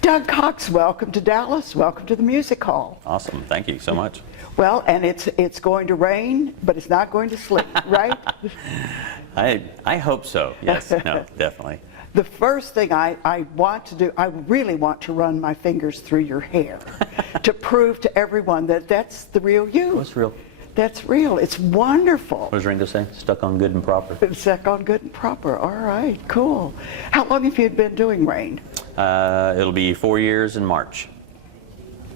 Doug Cox, welcome to Dallas. Welcome to the Music Hall. Awesome. Thank you so much. Well, and it's going to rain, but it's not going to sleet, right? I hope so. Yes. No, definitely. The first thing I want to do, I really want to run my fingers through your hair to prove to everyone that that's the real you. What's real? That's real. It's wonderful. What does Ringo say? Stuck on good and proper. It's stuck on good and proper. All right, cool. How long have you been doing Rain? It'll be 4 years in March.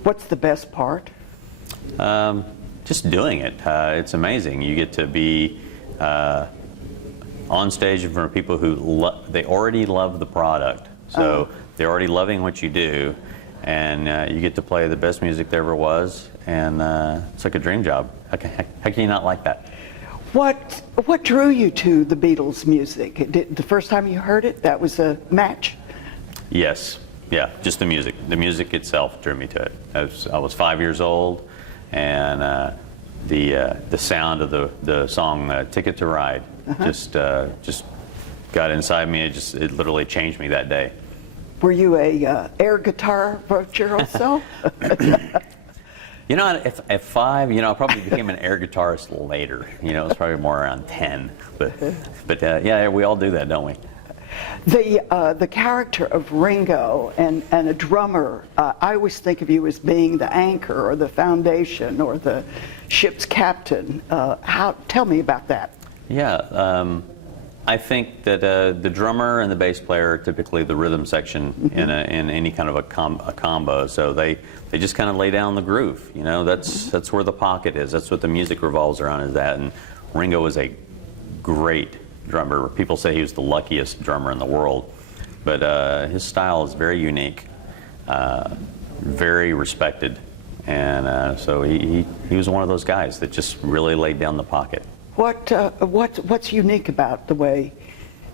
What's the best part? Just doing it. It's amazing. You get to be on stage in front of people who they already love the product. So they're already loving what you do. And you get to play the best music there ever was. And it's like a dream job. How can you not like that? What drew you to the Beatles' music? The first time you heard it, that was a match? Yes. Yeah, just the music. The music itself drew me to it. I was 5 years old, and the sound of the song "Ticket to Ride" just got inside me. It literally changed me that day. Were you a air guitar virtuoso also? You know, at 5, I probably became an air guitarist later. It's probably more around 10. But yeah, we all do that, don't we? The character of Ringo and a drummer, I always think of you as being the anchor or the foundation or the ship's captain. Tell me about that. Yeah, I think that the drummer and the bass player are typically the rhythm section in any kind of a combo. So they just kind of lay down the groove. That's where the pocket is. That's what the music revolves around. Is that? And Ringo is a great drummer. People say he was the luckiest drummer in the world, but his style is very unique, very respected, and so he was one of those guys that just really laid down the pocket. What's unique about the way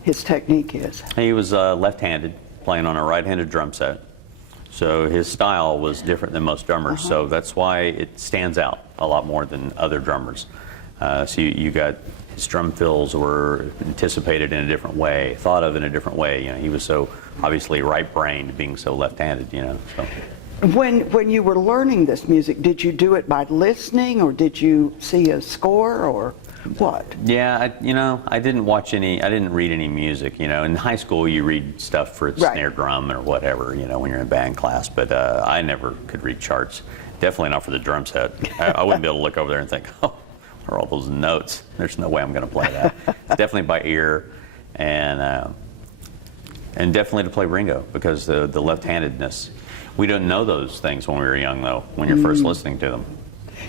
his technique is? He was left-handed, playing on a right-handed drum set, so his style was different than most drummers. So that's why it stands out a lot more than other drummers. So you got his drum fills were anticipated in a different way, thought of in a different way. He was so obviously right-brained, being so left-handed. So. When you were learning this music, did you do it by listening, or did you see a score, or what? Yeah, I didn't watch any. I didn't read any music. In high school, you read stuff for snare drum or whatever. When you're in band class. But I never could read charts. Definitely not for the drum set. I wouldn't be able to look over there and think, oh, what are all those notes? There's no way I'm going to play that. It's definitely by ear, and definitely to play Ringo because the left-handedness. We don't know those things when we were young, though, when you're first listening to them.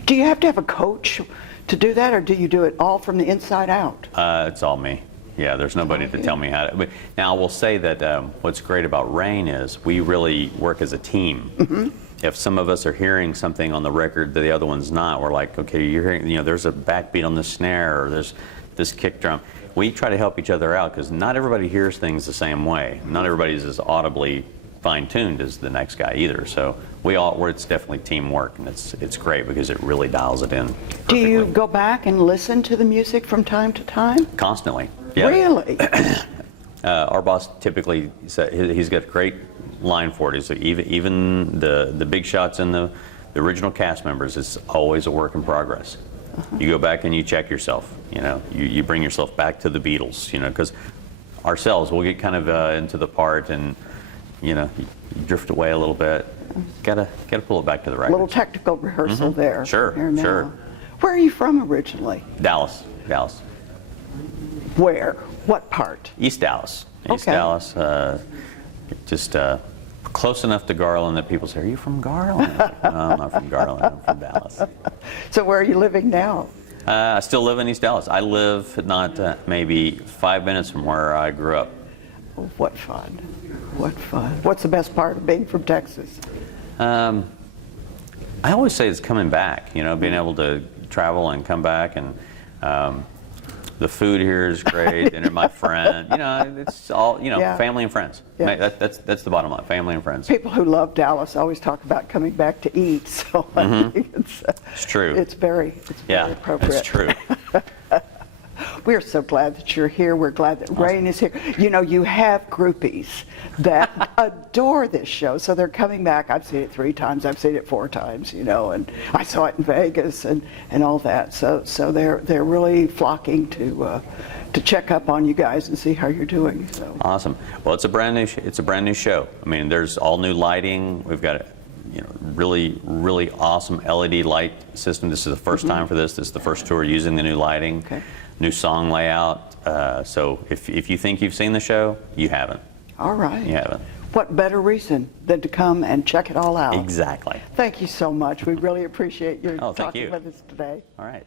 Do you have to have a coach to do that, or do you do it all from the inside out? It's all me. Yeah, there's nobody to tell me how to. But now, I will say that what's great about Rain is we really work as a team. If some of us are hearing something on the record that the other one's not, we're like, okay, you're hearing, there's a backbeat on the snare, or there's this kick drum. We try to help each other out because not everybody hears things the same way. Not everybody's as audibly fine-tuned as the next guy either. So it's definitely teamwork, and it's great because it really dials it in perfectly. Do you go back and listen to the music from time to time? Constantly. Yeah. Really? Our boss typically he's got a great line for it. He's like, even the big shots and the original cast members, it's always a work in progress. You go back and you check yourself. You bring yourself back to the Beatles. Because ourselves, we'll get kind of into the part and you drift away a little bit. Gotta pull it back to the record. A little technical rehearsal there. Sure. Where are you from originally? Dallas. Where? What part? East Dallas. East Okay. Dallas. Just close enough to Garland that people say, "Are you from Garland?" No, I'm not from Garland. I'm from Dallas. So where are you living now? I still live in East Dallas. I live not maybe 5 minutes from where I grew up. Oh, what fun. What fun. What's the best part of being from Texas? I always say it's coming back, being able to travel and come back, and the food here is great, and my friend, it's all, family and friends. Yeah. That's the bottom line, family and friends. People who love Dallas always talk about coming back to eat, so I think It's true. It's very appropriate. It's true. We're so glad that you're here. We're glad that Rain is here. You know, you have groupies that adore this show, so they're coming back. I've seen it 3 times. I've seen it 4 times, you know, and I saw it in Vegas and all that. So they're really flocking to check up on you guys and see how you're doing. So. Awesome. Well, it's a brand new show. I mean, there's all new lighting. We've got really awesome LED light system. This is the first time for this. This is the first tour using the new lighting, new song layout. So if you think you've seen the show, you haven't. All right. You haven't. What better reason than to come and check it all out? Exactly. Thank you so much. We really appreciate your Oh, thank talking you. with us today. All right.